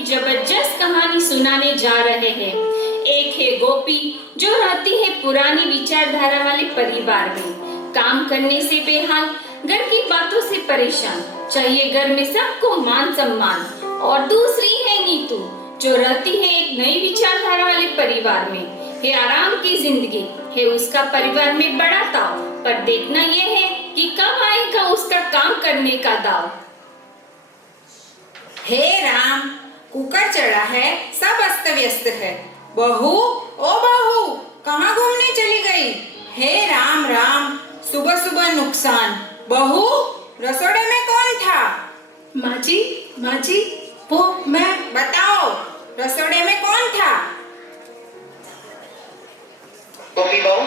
की जबरदस्त कहानी सुनाने जा रहे हैं। एक है गोपी जो रहती है पुरानी विचारधारा वाले परिवार में, काम करने से बेहाल, घर की बातों से परेशान, चाहिए घर में सबको मान सम्मान। और दूसरी है नीतू जो रहती है एक नई विचारधारा वाले परिवार में, है आराम की जिंदगी, है उसका परिवार में बड़ा ताव, पर देखना यह है कि कब आएगा उसका काम करने का दाव। हे राम, कुकर चढ़ा है, सब अस्त व्यस्त है। बहू, ओ बहू, कहाँ घूमने चली गई? हे राम राम, सुबह सुबह नुकसान। बहू, रसोड़े में कौन था? माँ जी, वो मैं। बताओ, रसोड़े में कौन था? गोपी बहू,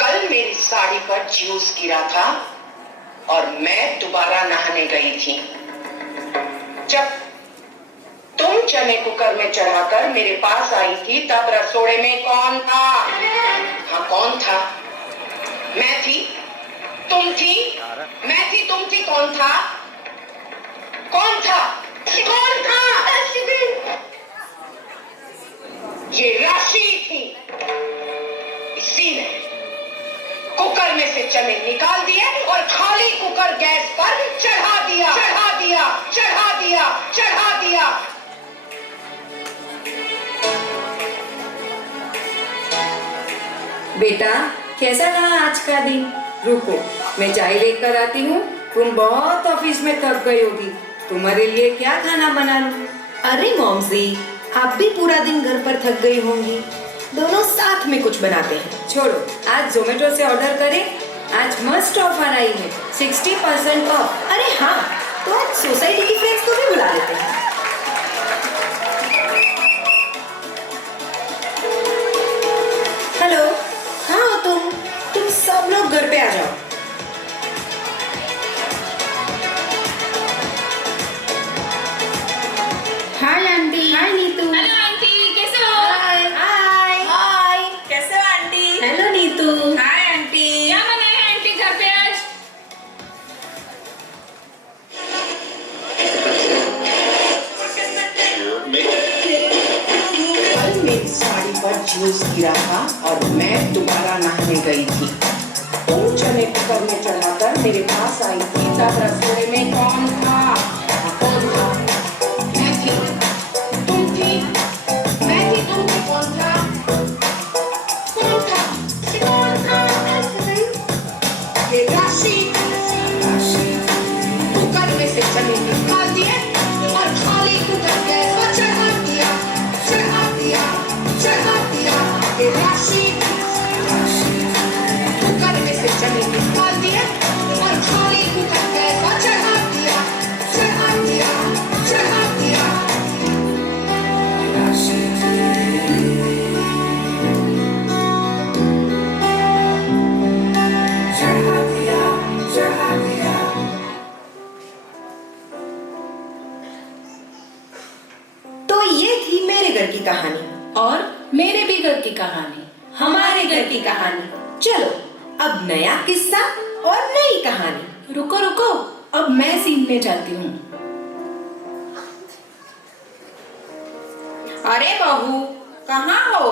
कल मेरी साड़ी पर जूस गिरा था और मैं दोबारा नहाने गई थी। जब तुम चने कुकर में चढ़ाकर मेरे पास आई थी तब रसोड़े में कौन था? हाँ, कौन था? मैं थी, तुम थी, मैं थी, तुम थी, कौन था? कौन था? कौन था? ये राशि थी। इसी ने कुकर में से चने निकाल दिए और खाली कुकर गैस पर चढ़ा दिया। बेटा, कैसा रहा आज का दिन? रुको, मैं चाय लेकर आती हूँ। तुम बहुत ऑफिस में थक गई होगी, तुम्हारे लिए क्या खाना बना लूं? अरे मॉमजी, आप भी पूरा दिन घर पर थक गई होंगी, दोनों साथ में कुछ बनाते हैं। छोड़ो, आज जोमेटो से ऑर्डर करें। आज मस्त ऑफर आई है, 60% ऑफ। अरे हाँ, तो आज सोसाइटी की फ्रेंड्स को भी बुला लेते हैं। हेलो, कहाँ हो तुम सब लोग घर पे आ जाओ। Hi aunty. Hi Neetu. Hello aunty, कैसे हो? हाय, कैसे हो aunty? Hello Neetu. Hi aunty. क्या बनाया आंटी घर पे आज? कल मेरी साड़ी पर जूस गिरा था और मैं दोबारा नहाने गई थी। तुम चने कुकर में चढ़ाकर मेरे पास आई थी तब रसोड़े में कौन था? कौन था? मैं थी, तुम थी, मैं थी, तुम थी, कौन था? कौन था? कौन था? ये राशि कुकर में से चने निकाल दिए और खाली कुकर गैस पर चढ़ा दिया। ये राशि कुकर में से चने निकाल दिए और खाली कुकर गैस पर चढ़ा दिया। तो ये थी मेरे घर की कहानी और मेरे भी घर की कहानी, हमारे घर की कहानी। चलो, अब नया किस्सा और नई कहानी। रुको, अब मैं सीखने जाती हूँ। अरे बहू, कहाँ हो?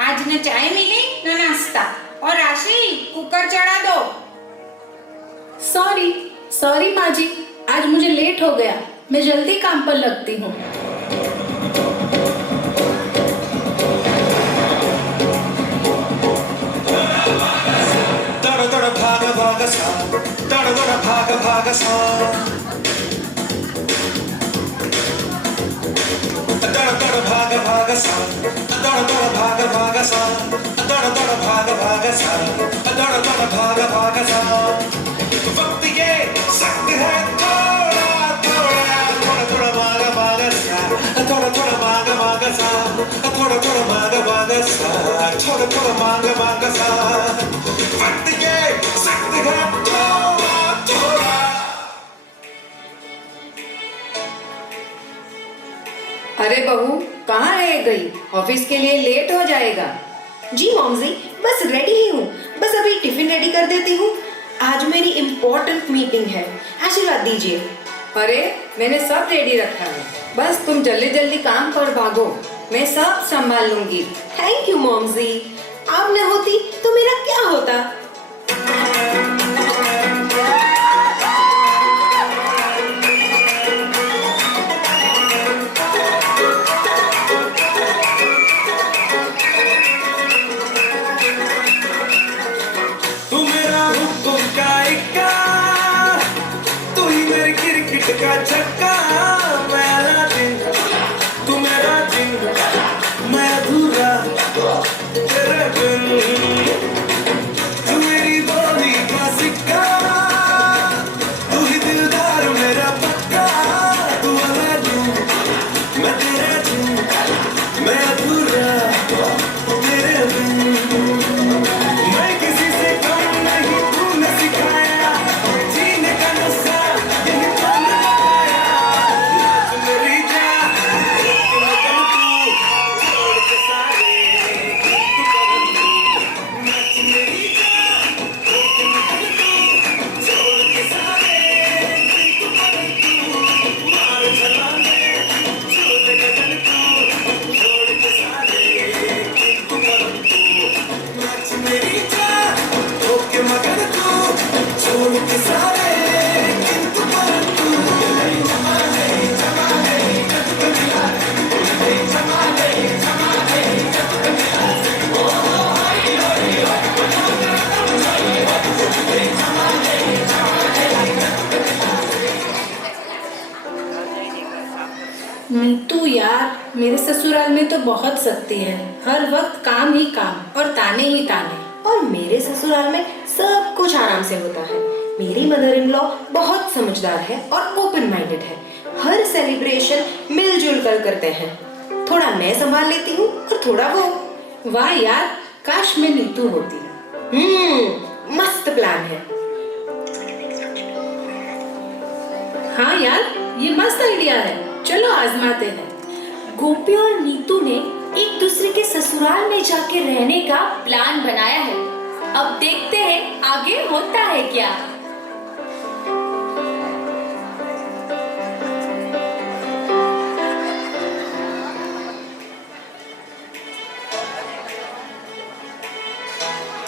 आज न चाय मिली न नाश्ता। और राशि, कुकर चढ़ा दो। सॉरी माँ जी, आज मुझे लेट हो गया, मैं जल्दी काम पर लगती हूँ। वक्त ये सख्त है, थोड़ा थोड़ा मांगा सा, थोड़ा मांगा सा, थोड़ा मांगा सा। वक्त ये सख्त है, थोड़ा। अरे बहू, कहाँ रह गई? ऑफिस के लिए लेट हो जाएगा। जी मॉमजी, बस रेडी ही हूँ, बस अभी टिफिन रेडी कर देती हूँ। आज मेरी इम्पोर्टेंट मीटिंग है, आशीर्वाद दीजिए। अरे मैंने सब रेडी रखा है, बस तुम जल्दी जल्दी काम पर भागो, मैं सब संभाल लूंगी। थैंक यू मॉमजी, आप न होती तो मेरा क्या होता। तू मेरा हुक्म का इक्का, तू ही मेरी क्रिकेट का छक्का। मेरा दिन तू मेरा दिन, मैं अधूरा तेरे बिन। तू मेरी बोली का सिक्का, तू ही दिलदार मेरा पक्का। तू मैं दूं, मैं तेरा दिन, मैं अधूरा तेरे बिन। मैं किसी से कम नहीं, तूने सिखाया जीने का नशा, यही तूने बताया। नाच मेरी जान, लगन तू, छोड़ के सारे तू करन तू। नाच मेरी जान, लगन तू, छोड़ के सारे तू करन तू। मार छलांगे, छोड़ लगन तू, छोड़ के सारे तू करन तू। नाच मेरी जान, होके मगन तू, छोड़ के सारे किंतु परंतु। नीतू यार, मेरे ससुराल में तो बहुत सख्ती है, हर वक्त काम ही काम और ताने ही ताने। और मेरे ससुराल में सब कुछ आराम से होता है। मेरी मदर इन लॉ बहुत समझदार है और ओपन माइंडेड है। हर सेलिब्रेशन मिलजुल कर करते हैं। थोड़ा मैं संभाल लेती हूँ और थोड़ा वो। वाह यार, काश मैं नीतू होती। मस्त प्लान है। हाँ यार, ये मस्त आइडिया है, चलो आजमाते हैं। गोपी और नीतू ने एक दूसरे के ससुराल में जाके रहने का प्लान बनाया है। अब देखते हैं आगे होता है क्या।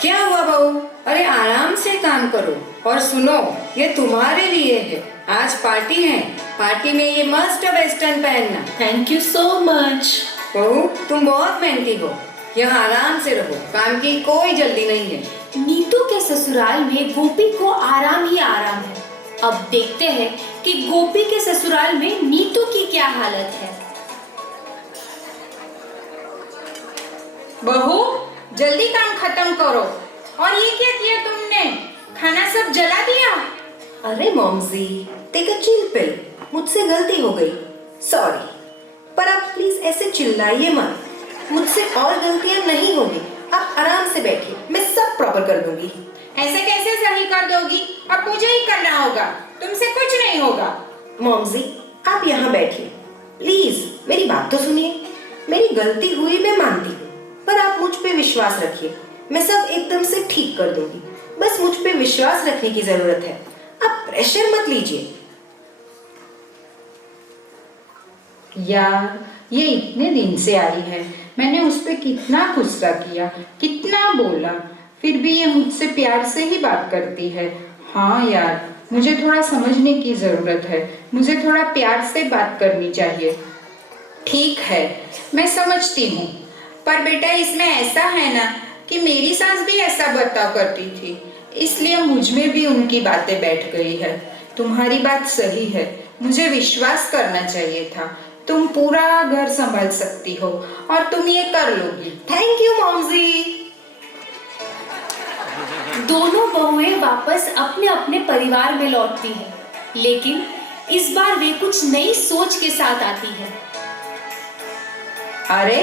क्या हुआ बहू? अरे आराम से काम करो और सुनो, ये तुम्हारे लिए है। आज पार्टी है, पार्टी में ये मस्त वेस्टर्न पहनना। Thank you so much. बहू तुम बहुत मेहनती हो, यहाँ आराम से रहो, काम की कोई जल्दी नहीं है। नीतू के ससुराल में गोपी को आराम ही आराम है। अब देखते हैं कि गोपी के ससुराल में नीतू की क्या हालत है। बहू जल्दी काम खत्म करो। और ये क्या किया तुमने? खाना सब जला दिया? अरे मॉमजी, टेक अ चिल पिल। मुझसे गलती हो गई, सॉरी। पर आप प्लीज ऐसे चिल्लाइए मत। मुझसे और गलतियां नहीं होगी। आप आराम से बैठिए, मैं सब प्रॉपर कर दूंगी। ऐसे कैसे सही कर दोगी? अब मुझे ही करना होगा, तुमसे कुछ नहीं होगा। मॉमजी आप यहाँ बैठिए, प्लीज मेरी बात तो सुनिए। मेरी गलती हुई, मैं मानती हूँ, पर आप मुझ पे विश्वास रखिए, मैं सब एकदम से ठीक कर दूंगी। बस मुझ पे विश्वास रखने की जरूरत है, आप प्रेशर मत लीजिए। यार ये इतने दिन से आई है, मैंने उस पे कितना गुस्सा किया, कितना बोला, फिर भी ये मुझसे प्यार से ही बात करती है। हाँ यार, मुझे थोड़ा समझने की जरूरत है, मुझे थोड़ा प्यार से बात करनी चाहिए। ठीक है, मैं समझती हूँ, पर बेटा इसमें ऐसा है ना कि मेरी सास भी ऐसा बर्ताव करती थी, इसलिए मुझ में भी उनकी बातें बैठ गई है। तुम्हारी बात सही है, मुझे विश्वास करना चाहिए था। तुम पूरा घर संभाल सकती हो और तुम ये कर लोगी। थैंक यू मॉमजी। दोनों बहुएं वापस अपने अपने परिवार में लौटती हैं, लेकिन इस बार वे कुछ नई सोच के साथ आती है। अरे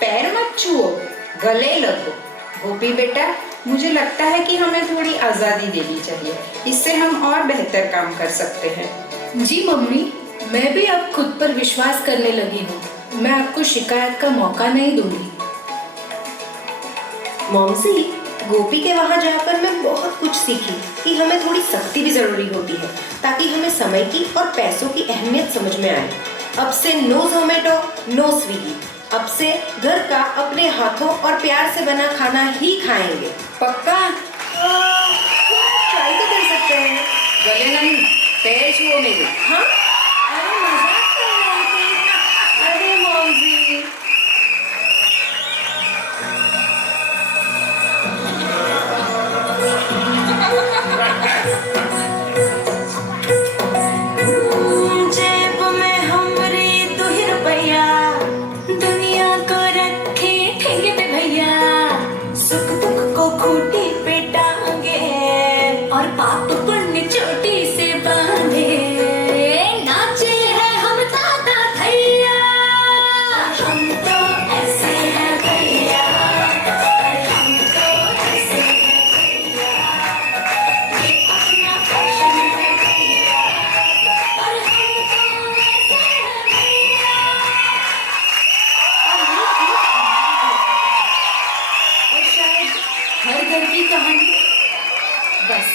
पैर मत छुओ, गले लगो। गोपी बेटा, मुझे लगता है कि हमें थोड़ी आजादी देनी चाहिए, इससे हम और बेहतर काम कर सकते हैं। जी मम्मी, मैं भी अब खुद पर विश्वास करने लगी हूँ। मैं आपको शिकायत का मौका नहीं दूंगी। मॉमसी गोपी के वहाँ जाकर मैं बहुत कुछ सीखी कि हमें थोड़ी सख्ती भी जरूरी होती है ताकि हमें समय की और पैसों की अहमियत समझ में आए। अब से नो जोमेटो, नो स्विगी। अब से घर का अपने हाथों और प्यार से बना खाना ही खाएंगे। पक्का? ट्राई तो कर सकते हैं। गले नहीं, पैर छुओ मेरे। हाँ? अरे मजाक कर रही थी। अरे मौजी। जेब में हमरे 2 ही रुपया, दुनिया को रखे ठेंगे पे भैया, सुख दुख को खूंटी पे टांगे और पाप पुण्य चोटी से बांधे। नाचे हैं हम ताता थैया, हम तो ऐसे हैं भैया, हम तो ऐसे हैं भैया, ये अपना फैशन है भैया, और हम तो ऐसे हैं भैया। और शायद हर घर की कहानी। बस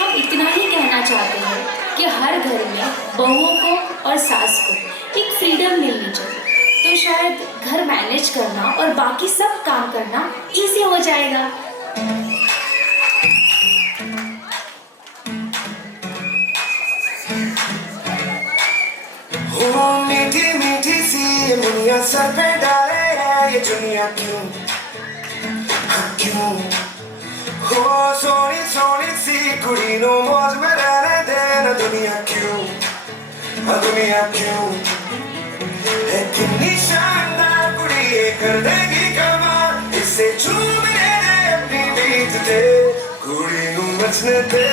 हम इतना ही कहना चाहते हैं कि हर घर में बहुओं को और सास को एक फ्रीडम मिलनी चाहिए, तो शायद घर मैनेज करना और बाकी सब काम करना इजी हो जाएगा। हो मीठी मीठी सी ये मुनिया सर पे डाले है ये दुनिया क्यों, हाँ क्यों। हो सोनी सोनी सी कुड़ी नो मौज में रहने देना दुनिया क्यों, हाँ दुनिया क्यों। है कितनी शानदार कुड़ी ये कर देगी कमाल, इसे चूमने दे अपनी बीत दे, कुड़ी नू मचने दे।